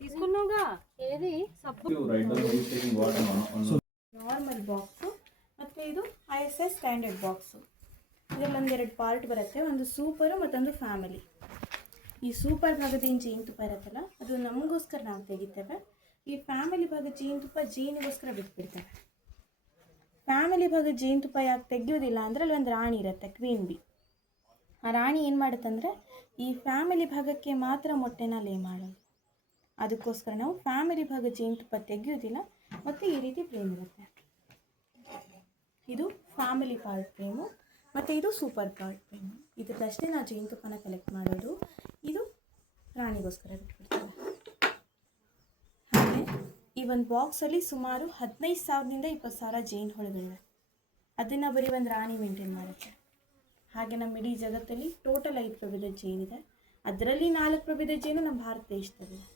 తీసుకున్నావుగా ఏది normal box ಮತ್ತು ಇದು ISS ಸ್ಟ್ಯಾಂಡರ್ಡ್ ಬಾಕ್ಸು. ಇದರಲ್ಲಿ ಒಂದೆರಡು ಪಾರ್ಟ್ ಬರುತ್ತೆ, ಒಂದು ಸೂಪರು ಮತ್ತೊಂದು ಫ್ಯಾಮಿಲಿ. ಈ ಸೂಪರ್ ಭಾಗದ ಏನು ಜೇನುತುಪ್ಪ ಇರುತ್ತಲ್ಲ ಅದು ನಮಗೋಸ್ಕರ ನಾವು ತೆಗಿತೇವೆ. ಈ ಫ್ಯಾಮಿಲಿ ಭಾಗ ಜೇನುತುಪ್ಪ ಜೇನಿಗೋಸ್ಕರ ಬಿಟ್ಬಿಡ್ತೇವೆ. ಫ್ಯಾಮಿಲಿ ಭಾಗ ಜೇನುತುಪ್ಪ ಯಾಕೆ ತೆಗಿಯೋದಿಲ್ಲ ಅಂದರೆ ಅಲ್ಲಿ ಒಂದು ರಾಣಿ ಇರುತ್ತೆ, ಕ್ವೀನ್ ಬಿ. ಆ ರಾಣಿ ಏನು ಮಾಡುತ್ತಂದರೆ ಈ ಫ್ಯಾಮಿಲಿ ಭಾಗಕ್ಕೆ ಮಾತ್ರ ಮೊಟ್ಟೆನ ಲೇ ಮಾಡೋದು. ಅದಕ್ಕೋಸ್ಕರ ನಾವು ಫ್ಯಾಮಿಲಿ ಭಾಗ ಜೇನುತುಪ್ಪ ತೆಗೆಯೋದಿಲ್ಲ. ಮತ್ತು ಈ ರೀತಿ ಫ್ರೇಮ್ ಇರುತ್ತೆ. ಇದು ಫ್ಯಾಮಿಲಿ ಪಾರ್ಟ್ ಫ್ರೇಮು ಮತ್ತು ಇದು ಸೂಪರ್ ಪಾರ್ಟ್ ಫ್ರೇಮು. ಇದಕ್ಕಷ್ಟೇ ನಾವು ಜೇನುತುಪ್ಪನ ಕಲೆಕ್ಟ್ ಮಾಡೋದು. ಇದು ರಾಣಿಗೋಸ್ಕರ ಬಿಟ್ಬಿಡ್ತೇವೆ. ಹಾಗೆ ಈ ಒಂದು ಬಾಕ್ಸಲ್ಲಿ ಸುಮಾರು 15,000ದಿಂದ 20,000 ಜೇನು ಹುಳುಗಳಿವೆ. ಅದನ್ನು ಬರೀ ಒಂದು ರಾಣಿ ಮೇಂಟೈನ್ ಮಾಡುತ್ತೆ. ಹಾಗೆ ನಮ್ಮ ಇಡೀ ಜಗತ್ತಲ್ಲಿ ಟೋಟಲ್ 5 ಪ್ರಭೇದ ಜೇನಿದೆ. ಅದರಲ್ಲಿ 4 ಪ್ರಭೇದ ಜೇನು ನಮ್ಮ ಭಾರತ ದೇಶದಲ್ಲಿದೆ.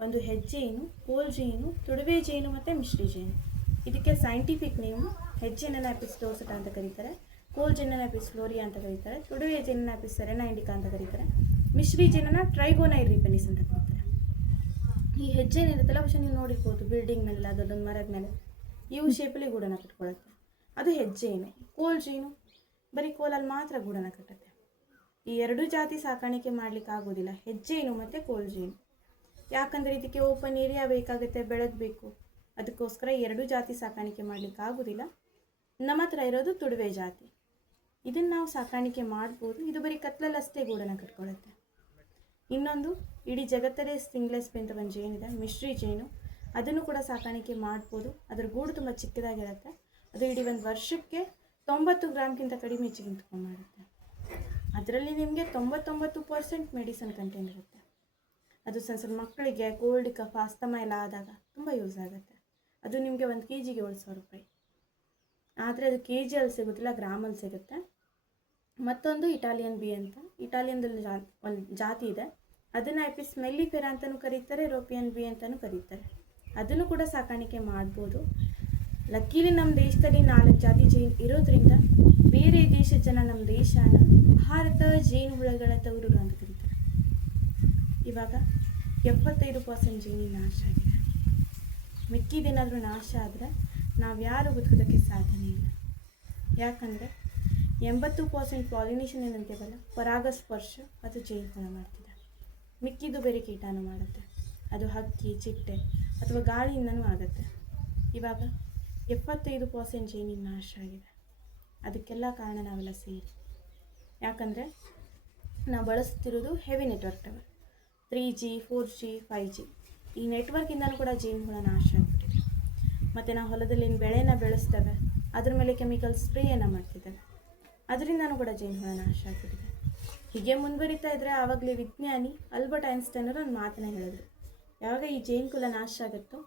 ಒಂದು ಹೆಜ್ಜೇನು, ಕೋಲ್ ಜೇನು, ತುಡುವೆ ಜೇನು ಮತ್ತು ಮಿಶ್ರಿ ಜೇನು. ಇದಕ್ಕೆ ಸೈಂಟಿಫಿಕ್ ನೇಮು ಹೆಜ್ಜೇನನ್ನ ಆಪಿಸ್ ಡೋರ್ಸಟ ಅಂತ ಕರೀತಾರೆ, ಕೋಲ್ ಜೇನನ್ನ ಆಪಿಸ್ ಫ್ಲೋರಿಯಾ ಅಂತ ಕರೀತಾರೆ, ತುಡುವೆ ಜೇನನ್ನ ಆಪಿಸ್ ಸೆರೆನಾ ಇಂಡಿಕಾ ಅಂತ ಕರೀತಾರೆ, ಮಿಶ್ರಿ ಜೇನನ್ನ ಟ್ರೈಗೋನಾ ಇರ್ರಿಪೆನಿಸ್ ಅಂತ ಕರೀತಾರೆ. ಈ ಹೆಜ್ಜೇನಿರುತ್ತಲ್ಲ പക്ഷേ ನೀವು ನೋಡಿರ್ಬೋದು ಬಿಲ್ಡಿಂಗ್ ಮೇಲೆ ಅದೊಂದು ಮರದ ಮೇಲೆ ಇವು ಶೇಪಲ್ಲಿ ಗೂಡನ್ನು ಕಟ್ಕೊಳ್ಳುತ್ತೆ, ಅದು ಹೆಜ್ಜೇನು. ಕೋಲ್ ಜೇನು ಬರೀ ಕೋಲಲ್ಲಿ ಮಾತ್ರ ಗೂಡನ್ನು ಕಟ್ಟುತ್ತೆ. ಈ ಎರಡು ಜಾತಿ ಸಾಕಾಣಿಕೆ ಮಾಡಲಿಕ್ಕೆ ಆಗೋದಿಲ್ಲ, ಹೆಜ್ಜೇನು ಮತ್ತು ಕೋಲ್ ಜೇನು. ಯಾಕಂದರೆ ಇದಕ್ಕೆ ಓಪನ್ ಏರಿಯಾ ಬೇಕಾಗುತ್ತೆ, ಬೆಳಗಬೇಕು. ಅದಕ್ಕೋಸ್ಕರ 2 ಜಾತಿ ಸಾಕಾಣಿಕೆ ಮಾಡಲಿಕ್ಕೆ ಆಗೋದಿಲ್ಲ. ನಮ್ಮ ಹತ್ರ ಇರೋದು ತುಡುವೆ ಜಾತಿ. ಇದನ್ನು ನಾವು ಸಾಕಾಣಿಕೆ ಮಾಡ್ಬೋದು. ಇದು ಬರೀ ಕತ್ಲಲ್ಲಷ್ಟೇ ಗೂಡನ್ನು ಕಟ್ಕೊಳ್ಳುತ್ತೆ. ಇನ್ನೊಂದು ಇಡೀ ಜಗತ್ತಲ್ಲೇ ಸ್ಟಿಂಗ್ಲೆಸ್ ಬಿ ಅಂತ ಒಂದು ಜೇನಿದೆ, ಮಿಶ್ರಿ ಜೇನು. ಅದನ್ನು ಕೂಡ ಸಾಕಾಣಿಕೆ ಮಾಡ್ಬೋದು. ಅದರ ಗೂಡು ತುಂಬ ಚಿಕ್ಕದಾಗಿರುತ್ತೆ. ಅದು ಇಡೀ ಒಂದು ವರ್ಷಕ್ಕೆ 90 ಗ್ರಾಮ್ಗಿಂತ ಕಡಿಮೆ ಜೇನುತುಪ್ಪ ಮಾಡುತ್ತೆ. ಅದರಲ್ಲಿ ನಿಮಗೆ 99% ಮೆಡಿಸನ್ ಕಂಟೆಂಟ್ ಇರುತ್ತೆ. ಅದು ಸ್ವಲ್ಪ ಮಕ್ಕಳಿಗೆ ಕೋಲ್ಡ್ ಕಫ ಅಸ್ತಮ ಎಲ್ಲ ಆದಾಗ ತುಂಬ ಯೂಸ್ ಆಗುತ್ತೆ. ಅದು ನಿಮಗೆ 1 kgಗೆ 7,000 ರೂಪಾಯಿ. ಆದರೆ ಅದು KGಯಲ್ಲಿ ಸಿಗುತ್ತಿಲ್ಲ, ಗ್ರಾಮಲ್ಲಿ ಸಿಗುತ್ತೆ. ಮತ್ತೊಂದು ಇಟಾಲಿಯನ್ ಬಿ ಅಂತ, ಇಟಾಲಿಯನ್ದಲ್ಲಿ ಒಂದು ಜಾತಿ ಇದೆ. ಅದನ್ನು ಆಪಿಸ್ ಮೆಲ್ಲಿಫೆರಾ ಅಂತಲೂ ಕರೀತಾರೆ, ಯುರೋಪಿಯನ್ ಬಿ ಅಂತಲೂ ಕರೀತಾರೆ. ಅದನ್ನು ಕೂಡ ಸಾಕಾಣಿಕೆ ಮಾಡ್ಬೋದು. ಲಕ್ಕೀಲಿ ನಮ್ಮ ದೇಶದಲ್ಲಿ 4 ಜಾತಿ ಜೇನು ಇರೋದ್ರಿಂದ ಬೇರೆ ದೇಶದ ಜನ ನಮ್ಮ ದೇಶನ ಭಾರತ ಜೇನು ಹುಳಗಳ ತವರೂರು ಅಂತ ಕರೀತಾರೆ. ಇವಾಗ 75% ಜೇನಿನ ನಾಶ ಆಗಿದೆ. ಮಿಕ್ಕಿದೇನಾದರೂ ನಾಶ ಆದರೆ ನಾವು ಯಾರು ಬದುಕೋದಕ್ಕೆ ಸಾಧ್ಯನೇ ಇಲ್ಲ. ಯಾಕಂದರೆ 80% ಪಾಲಿನೇಷನ್ ಏನಂತೀವಲ್ಲ, ಪರಾಗಸ್ಪರ್ಶ ಅದು ಜೇನು ಹುಳ ಮಾಡ್ತಿದೆ. ಮಿಕ್ಕಿದ್ದು ಬೇರೆ ಕೀಟಾಣು ಮಾಡುತ್ತೆ. ಅದು ಹಕ್ಕಿ, ಚಿಟ್ಟೆ ಅಥವಾ ಗಾಳಿಯಿಂದನೂ ಆಗುತ್ತೆ. ಇವಾಗ 75% ಜೇನಿನ ನಾಶ ಆಗಿದೆ. ಅದಕ್ಕೆಲ್ಲ ಕಾರಣ ನಾವೆಲ್ಲ ಸೇರಿ. ಯಾಕಂದರೆ ನಾವು ಬಳಸ್ತಿರೋದು heavy network tower, 3G 4G 5G. ಈ ನೆಟ್ವರ್ಕಿಂದನೂ ಕೂಡ ಜೇನು ಹುಳ ನಾಶ ಆಗಿಬಿಟ್ಟಿದೆ. ಮತ್ತು ನಾವು ಹೊಲದಲ್ಲಿ ಬೆಳೆನ ಬೆಳೆಸ್ತೇವೆ, ಅದ್ರ ಮೇಲೆ ಕೆಮಿಕಲ್ ಸ್ಪ್ರೇಯನ್ನು ಮಾಡ್ತಿದ್ದೇವೆ, ಅದರಿಂದನೂ ಕೂಡ ಜೇನು ಹುಳ ನಾಶ ಆಗಿಬಿಟ್ಟಿದೆ. ಹೀಗೆ ಮುಂದುವರಿತಾ ಇದ್ದರೆ ಆವಾಗಲೇ ವಿಜ್ಞಾನಿ ಆಲ್ಬರ್ಟ್ ಐನ್ಸ್ಟೈನ್ ಅವರು ಒಂದು ಮಾತನ್ನ ಹೇಳಿದ್ರು, ಯಾವಾಗ ಈ ಜೇನು ಕುಲ ನಾಶ ಆಗುತ್ತೋ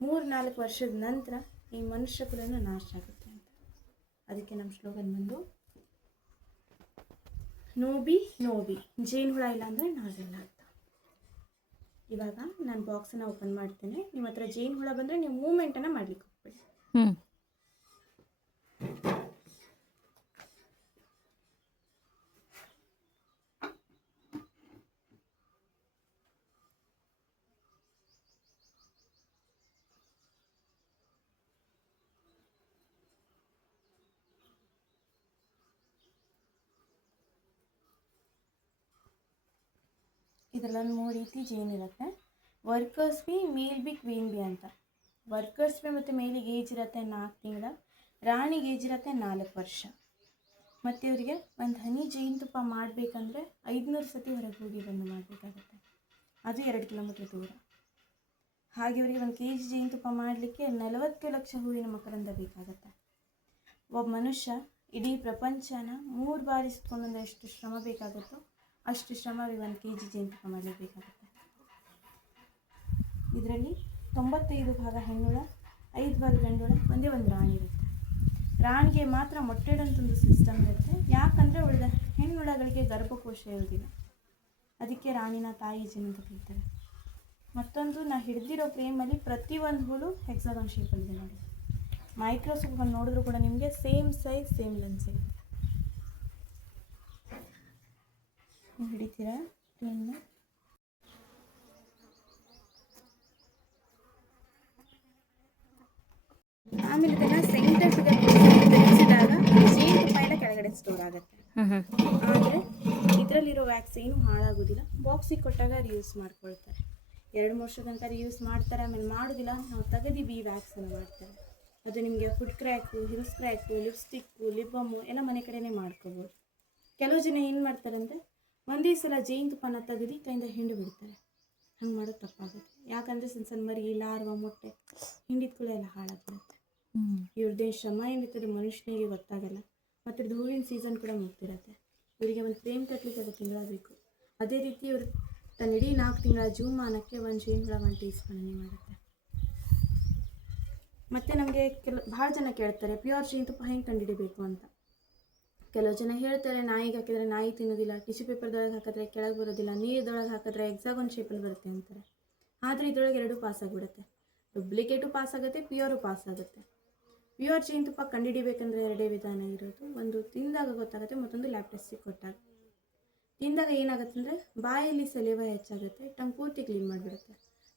3-4 ವರ್ಷದ ನಂತರ ಈ ಮನುಷ್ಯ ಕುಲನೂ ನಾಶ ಆಗುತ್ತೆ ಅಂತ. ಅದಕ್ಕೆ ನಮ್ಮ ಸ್ಲೋಗನ್ ಬಂದು ನೋಬಿ ನೋಬಿ, ಜೇನು ಹುಳ ಇಲ್ಲ ಅಂದರೆ ನಾವೆಲ್ಲ ಅಂತ. ಇವಾಗ ನಾನು ಬಾಕ್ಸನ್ನು ಓಪನ್ ಮಾಡ್ತೇನೆ. ನಿಮ್ಮ ಹತ್ರ ಜೇನು ಹುಳ ಬಂದರೆ ನೀವು ಮೂವ್ಮೆಂಟನ್ನು ಮಾಡ್ಲಿಕ್ಕೆ ಹೋಗ್ಬೇಡಿ. ಇದರಲ್ಲಿ 3 ರೀತಿ ಜೇನಿರುತ್ತೆ. ವರ್ಕರ್ಸ್ ಬಿ, ಮೇಲ್ ಬಿ, ಕ್ವೀನ್ ಬಿ ಅಂತ. ವರ್ಕರ್ಸ್ ಬಿ ಮತ್ತು ಮೇಲಿಗೆ ಏಜ್ ಇರುತ್ತೆ 4 ತಿಂಗಳು, ರಾಣಿಗೆ ಏಜ್ ಇರುತ್ತೆ 4 ವರ್ಷ. ಮತ್ತು ಇವರಿಗೆ ಒಂದು ಹನಿ ಜೇನುತುಪ್ಪ ಮಾಡಬೇಕಂದ್ರೆ 500 ಸತಿ ಹೊರಗೆ ಹೋಗಿ ಬಂದು ಮಾಡಬೇಕಾಗುತ್ತೆ. ಅದು 2 ಕಿಲೋಮೀಟ್ರ್ ದೂರ. ಹಾಗೆ ಇವರಿಗೆ 1 kg ಜೇನುತುಪ್ಪ ಮಾಡಲಿಕ್ಕೆ 40 ಲಕ್ಷ ಹೂವಿನ ಮಕರಂದ ಬೇಕಾಗುತ್ತೆ. ಒಬ್ಬ ಮನುಷ್ಯ ಇಡೀ ಪ್ರಪಂಚನ 3 ಬಾರಿ ಸುತ್ತಕೊಂಡು ಎಷ್ಟು ಶ್ರಮ ಬೇಕಾಗುತ್ತೋ ಅಷ್ಟು ಶ್ರಮ 1 kg ಜೇನುತುಪ್ಪ ಮಾಡಲೇಬೇಕಾಗುತ್ತೆ. ಇದರಲ್ಲಿ 95 ಭಾಗ ಹೆಣ್ಣುಳ, 5 ಭಾಗ ಗಂಡುಳ, ಒಂದೇ ಒಂದು ರಾಣಿ ಇರುತ್ತೆ. ರಾಣಿಗೆ ಮಾತ್ರ ಮೊಟ್ಟೆಡಂತೊಂದು ಸಿಸ್ಟಮ್ ಇರುತ್ತೆ. ಯಾಕಂದರೆ ಉಳಿದ ಹೆಣ್ಣುಳಗಳಿಗೆ ಗರ್ಭಕೋಶ ಇರೋದಿಲ್ಲ. ಅದಕ್ಕೆ ರಾಣಿನ ತಾಯಿ ಜೇನು ಅಂತ ಕರೀತಾರೆ. ಮತ್ತೊಂದು ನಾ ಹಿಡಿದಿರೋ ಫ್ರೇಮಲ್ಲಿ ಪ್ರತಿಯೊಂದು ಹುಳು ಹೆಕ್ಸಾಗಾನ್ ಶೇಪಲ್ಲಿದೆ ನೋಡಿ. ಮೈಕ್ರೋಸ್ಕೋಪಲ್ಲಿ ನೋಡಿದ್ರು ಕೂಡ ನಿಮಗೆ ಸೇಮ್ ಸೈಜ್ ಸೇಮ್ ಲೆನ್ಸ್ ಸಿಗುತ್ತೆ. ನೀವು ಹಿಡಿತೀರಾ ಫ್ರೇಮ್ನ? ಆಮೇಲೆ ಇದನ್ನು ಸೆಂಟರ್ ಬೆಳೆಸಿದಾಗ ಜೇನುತುಪ್ಪ ಎಲ್ಲ ಕೆಳಗಡೆ ಸ್ಟೋರ್ ಆಗುತ್ತೆ. ಆದರೆ ಇದರಲ್ಲಿರೋ ವ್ಯಾಕ್ಸ್ ಏನು ಹಾಳಾಗೋದಿಲ್ಲ. ಬಾಕ್ಸಿಗೆ ಕೊಟ್ಟಾಗ ರಿಯೂಸ್ ಮಾಡ್ಕೊಳ್ತಾರೆ. 2-3 ವರ್ಷ ತನಕ ರಿಯೂಸ್ ಮಾಡ್ತಾರೆ. ಆಮೇಲೆ ಮಾಡೋದಿಲ್ಲ, ನಾವು ತೆಗೆದು ಈ ವ್ಯಾಕ್ಸನ್ನು ಮಾಡ್ತಾರೆ. ಅದು ನಿಮಗೆ foot crack, heel crack, lipstick, lip balm ಎಲ್ಲ ಮನೆ ಕಡೆನೇ ಮಾಡ್ಕೋಬೋದು. ಕೆಲವು ಜನ ಏನು ಮಾಡ್ತಾರಂದರೆ ಒಂದೇ ಸಲ ಜೇನುತುಪ್ಪನ ತೆಗೆದು ಕೈಯಿಂದ ಹಿಂಡು ಬಿಡ್ತಾರೆ. ಹಂಗೆ ಮಾಡೋದು ತಪ್ಪಾಗುತ್ತೆ. ಯಾಕಂದರೆ ಸಣ್ಣ ಸಣ್ಣ ಮರಿ, ಲಾರ್ವ, ಮೊಟ್ಟೆ ಹಿಂಡಿದ ಕೂಡ ಎಲ್ಲ ಹಾಳಾಗ್ಬಿಡುತ್ತೆ. ಇವ್ರದ್ದೇನು ಶ್ರಮ ಏನಿರ್ತದೆ ಮನುಷ್ಯನಿಗೆ ಗೊತ್ತಾಗಲ್ಲ. ಮತ್ತು ಇವ್ರದ್ದು ಹೂವಿನ ಸೀಸನ್ ಕೂಡ ಮುಗ್ದಿರುತ್ತೆ. ಇವರಿಗೆ ಒಂದು ಫ್ರೇಮ್ ಕಟ್ಟಲಿಕ್ಕೆ ಅದು ತಿಂಗಳ ಬೇಕು. ಅದೇ ರೀತಿ ಇವರು ತನ್ನ ಇಡೀ 4 ತಿಂಗಳ ಜೀವಮಾನಕ್ಕೆ ಒಂದು ಜೇನುಹುಳ 1 ಟೀಸ್ಪೂನೇ ಮಾಡುತ್ತೆ. ಮತ್ತು ನಮಗೆ ಭಾಳ ಜನ ಕೇಳ್ತಾರೆ ಪ್ಯೂರ್ ಜೇನುತುಪ್ಪ ಹೆಂಗೆ ಕಂಡುಹಿಡಿಬೇಕು ಅಂತ. ಕೆಲವು ಜನ ಹೇಳ್ತಾರೆ ನಾಯಿಗೆ ಹಾಕಿದರೆ ನಾಯಿ ತಿನ್ನೋದಿಲ್ಲ, ಟಿಶ್ಯೂ ಪೇಪರ್ದೊಳಗೆ ಹಾಕಿದ್ರೆ ಕೆಳಗೆ ಬರೋದಿಲ್ಲ, ನೀರದೊಳಗೆ ಹಾಕಿದ್ರೆ ಹೆಕ್ಸಾಗಾನ್ ಶೇಪಲ್ಲಿ ಬರುತ್ತೆ ಅಂತಾರೆ. ಆದರೆ ಇದರೊಳಗೆ 2 ಪಾಸ್ ಆಗಿಬಿಡುತ್ತೆ. ಡೂಪ್ಲಿಕೇಟು ಪಾಸ್ ಆಗುತ್ತೆ, ಪ್ಯೂರು ಪಾಸ್ ಆಗುತ್ತೆ. ಪ್ಯೂರ್ ಜೇನುತುಪ್ಪ ಕಂಡುಹಿಡಿಬೇಕಂದ್ರೆ 2 ವಿಧಾನ ಇರೋದು. ಒಂದು ತಿಂದಾಗ ಗೊತ್ತಾಗುತ್ತೆ, ಮತ್ತೊಂದು ಲ್ಯಾಬ್ ಟೆಸ್ಟಿಗೆ ಕೊಟ್ಟಾಗ. ತಿಂದಾಗ ಏನಾಗುತ್ತೆ ಅಂದರೆ ಬಾಯಲ್ಲಿ ಸೆಲೆವ ಹೆಚ್ಚಾಗುತ್ತೆ, ಟಂಗ್ ಪೂರ್ತಿ ಕ್ಲೀನ್ ಮಾಡಿಬಿಡುತ್ತೆ.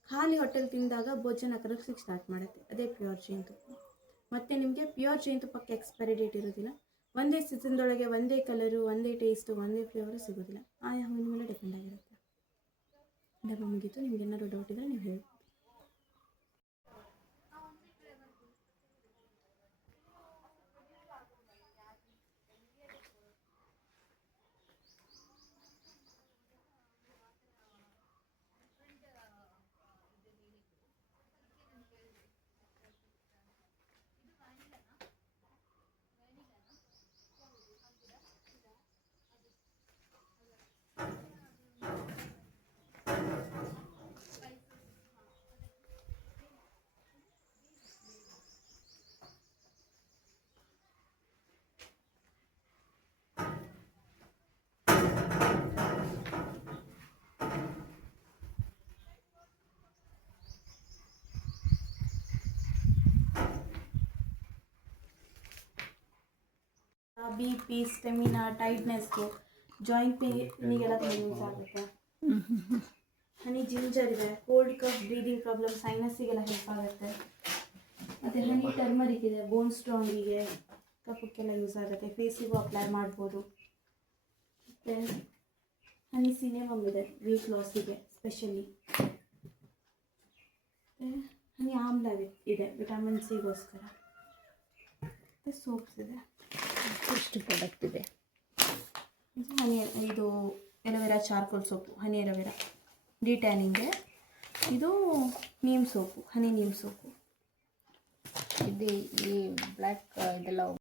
ಖಾಲಿ ಹೊಟ್ಟೆಲಿ ತಿಂದಾಗ ಭೋಜನ ಕರಗಿಸ್ಲಿಕ್ಕೆ ಸ್ಟಾರ್ಟ್ ಮಾಡುತ್ತೆ. ಅದೇ ಪ್ಯೂರ್ ಜೇನುತುಪ್ಪ. ಮತ್ತು ನಿಮಗೆ ಪ್ಯೂರ್ ಜೇನುತುಪ್ಪಕ್ಕೆ ಎಕ್ಸ್ಪೈರಿ ಡೇಟ್ ಇರೋದಿಲ್ಲ. ಒಂದೇ ಸೀಸನ್ದೊಳಗೆ ಒಂದೇ ಕಲರು, ಒಂದೇ ಟೇಸ್ಟು, ಒಂದೇ ಫ್ಲೇವರು ಸಿಗೋದಿಲ್ಲ. ಆಯಾ ಹೂವಿನ ಮೇಲೆ ಡಿಪೆಂಡ್ ಆಗಿರುತ್ತೆ. ಡಬ್ಬ ಮುಗೀತು. ನಿಮ್ಗೆ ಏನಾದ್ರು ಡೌಟ್ ಇದ್ದರೆ ನೀವು ಹೇಳಿ. BP, ಸ್ಟೆಮಿನಾ, ಟೈಟ್ನೆಸ್ಸು, ಜಾಯಿಂಟ್ ಪೇನಿಗೆಲ್ಲ ತುಂಬ ಯೂಸ್ ಆಗುತ್ತೆ. ಹನಿ ಜಿಂಜರ್ ಇದೆ, ಕೋಲ್ಡ್ ಕಫ್, ಬ್ರೀದಿಂಗ್ ಪ್ರಾಬ್ಲಮ್, ಸೈನಸ್ಸಿಗೆಲ್ಲ ಹೆಲ್ಪ್ ಆಗುತ್ತೆ. ಮತ್ತು ಹನಿ ಟರ್ಮರಿಕ್ ಇದೆ, ಬೋನ್ ಸ್ಟ್ರಾಂಗಿಗೆ, ಕಫಕ್ಕೆಲ್ಲ ಯೂಸ್ ಆಗುತ್ತೆ. ಫೇಸಿಗೂ ಅಪ್ಲೈ ಮಾಡ್ಬೋದು. ಮತ್ತು ಹನಿ ಸಿನೆಮಮ್ ಇದೆ, ವೆಯ್ಟ್ ಲಾಸಿಗೆ ಸ್ಪೆಷಲಿ. ಮತ್ತು ಹನಿ ಆಮ್ಲ ಇದೆ, ವಿಟಮಿನ್ ಸಿಗೋಸ್ಕರ. ಮತ್ತು ಸೋಪ್ಸ್ ಇದೆ. ಎಷ್ಟು ಪ್ರಾಡಕ್ಟ್ ಇದೆ. ಇದು ಎಲೋವೆರಾ ಚಾರ್ಕೋಲ್ ಸೋಪು, ಹನಿ ಎಲೋವೆರಾ ಡಿಟ್ಯಾನಿಂಗ್ಗೆ. ಇದು ನೀಮ್ ಸೋಪು, ಹನಿ ನೀಮ್ ಸೋಪು. ಇದು ಈ ಬ್ಲ್ಯಾಕ್ ಇದೆಲ್ಲ